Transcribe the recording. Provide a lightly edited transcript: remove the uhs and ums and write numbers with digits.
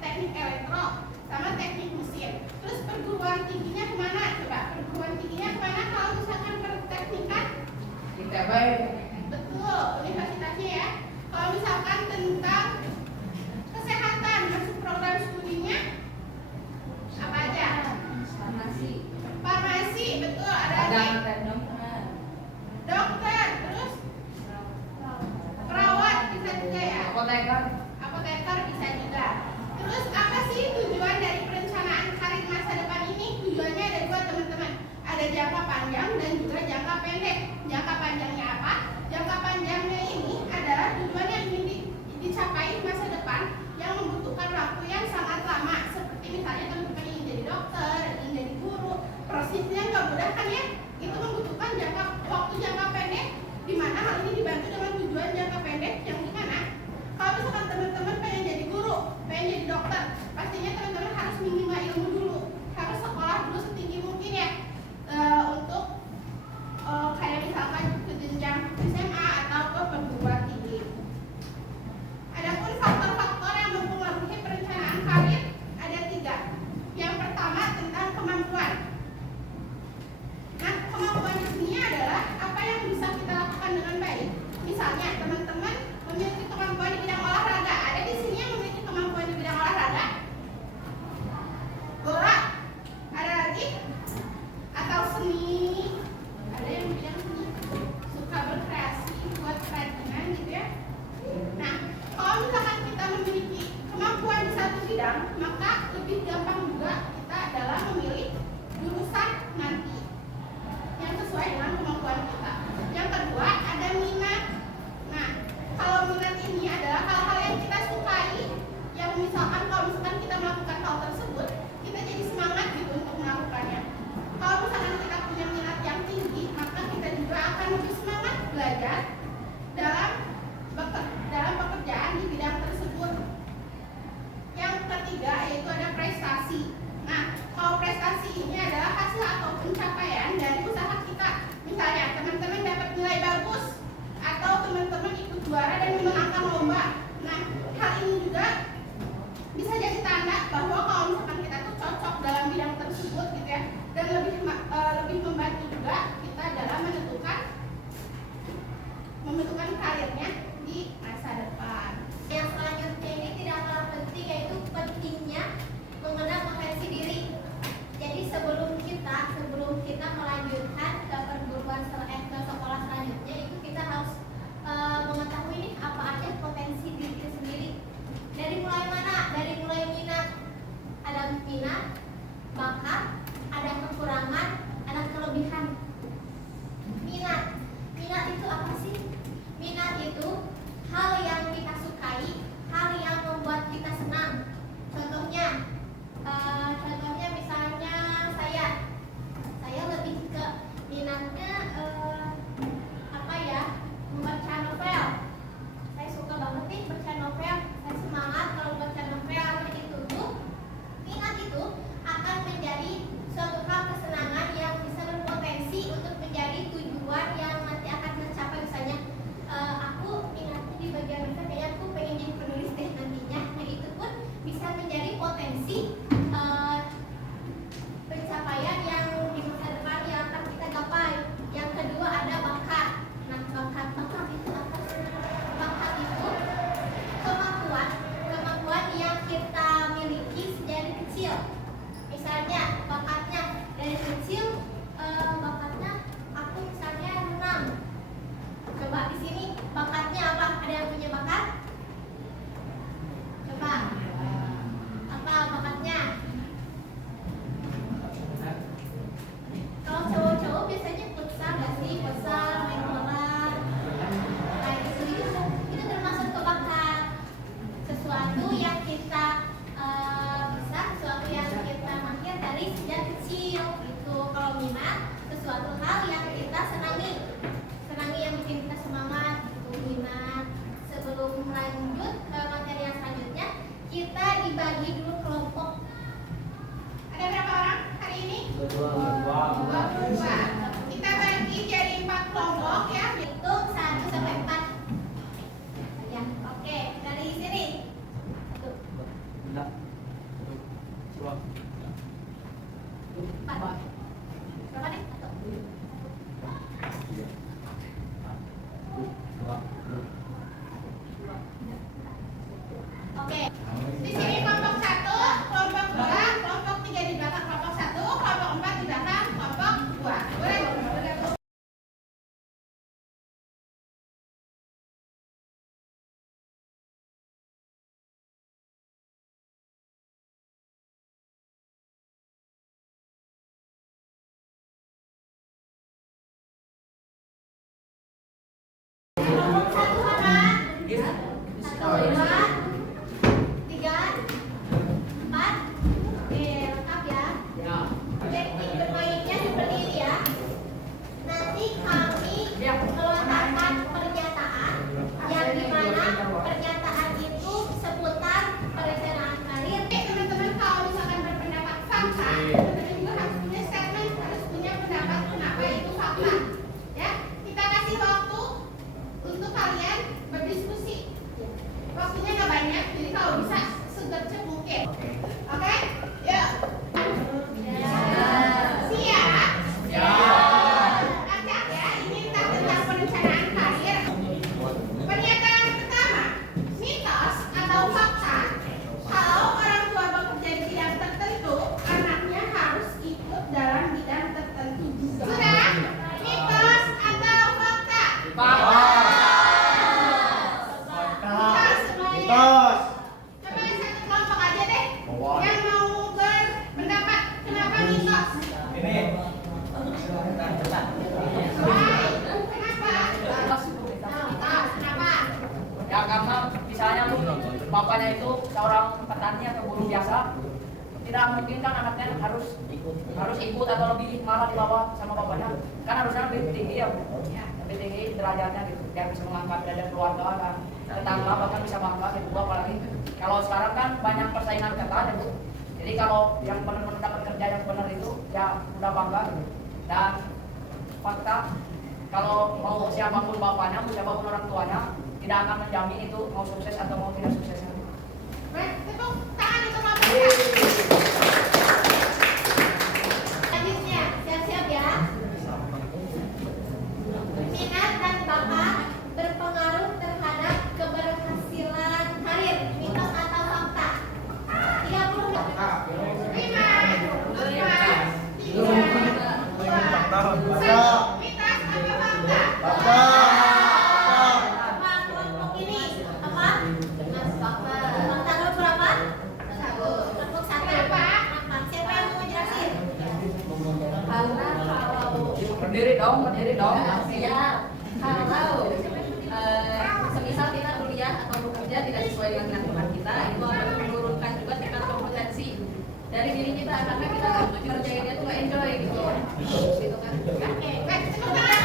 teknik elektro sama teknik mesin. Terus perguruan tingginya kemana? Coba perguruan tingginya kemana kalau misalkan perteknikan? Kita baik. Betul, universitasnya ya. Kalau misalkan tentang kesehatan, masuk program studinya apa aja? Farmasi, betul. Ada dokter, terus perawat bisa juga ya. Apoteker bisa juga. Terus apa sih tujuan dari perencanaan karir masa depan ini? Tujuannya ada dua, teman-teman. Ada jangka panjang dan juga jangka pendek. Jangka panjangnya apa? Jangka panjangnya ini adalah tujuan yang ingin dicapai di masa depan yang membutuhkan waktu yang sangat lama. Seperti misalnya teman-teman ingin jadi dokter, ingin jadi guru. Prosesnya nggak mudah kan ya? Itu membutuhkan waktu jangka pendek, di mana hal ini dibantu dengan tujuan jangka pendek yang gimana? Kalau misalkan teman-teman pengen jadi guru, pengen jadi dokter, pastinya teman-teman harus minimal ilmu dulu, harus sekolah dulu setinggi mungkin ya, untuk kayak misalkan ke jenjang SMA atau ke perguruan tinggi. Adapun faktor-faktor yang mempengaruhi perencanaan karir ada 3. Yang pertama tentang kemampuan. Nah, kemampuan di sini adalah apa yang bisa kita lakukan dengan baik. Misalnya teman-teman memiliki kemampuan di bidang olahraga. Ada di sini yang memiliki kemampuan di bidang olahraga? Bola? Ada lagi? Atau seni? Ada yang bidang seni? Suka berkreasi, buat kerajinan gitu ya. Nah, kalau misalkan kita memiliki kemampuan di satu bidang, maka lebih gampang juga kita dalam memilih jurusan nanti yang sesuai dengan kemampuan kita. Yang kedua, ada minat. Nah, kalau minat ini adalah hal-hal yang kita sukai, yang misalkan kalau misalkan kita melakukan hal tersebut, kita jadi semangat gitu untuk melakukannya. Kalau misalkan kita punya minat yang tinggi, maka kita juga akan lebih semangat belajar dalam pekerjaan di bidang tersebut. Yang ketiga bapaknya itu seorang petani atau buruh biasa, tidak mungkin kan anaknya harus ikut atau lebih malah di bawah sama bapaknya, kan harusnya lebih tinggi ya Bu, lebih tinggi derajatnya gitu, biar bisa mengangkat derajat keluarga kan, tetangga bahkan bisa bangga gitu Bu. Apalagi kalau sekarang kan banyak persaingan ketat ya Bu, jadi kalau yang benar-benar dapat kerja yang benar itu ya udah bangga gitu. Dan fakta kalau mau siapapun bapaknya, mau siapapun orang tuanya, tidak akan menjamin itu mau sukses atau mau tidak suksesnya. Baik, tepuk tangan untuk Bapak. Selanjutnya, siap-siap ya. Minat dan bakat berpengaruh terhadap keberhasilan karir, mitos atau fakta? 30 fakta. 5. Berdiri dong. Ya, kalau semisal kita kuliah atau bekerja tidak sesuai dengan minat kita, itu akan menurunkan juga tingkat kompetensi dari diri kita karena kita ngerjainnya tuh enjoy gitu kan. Oke, baik, tepuk tangan.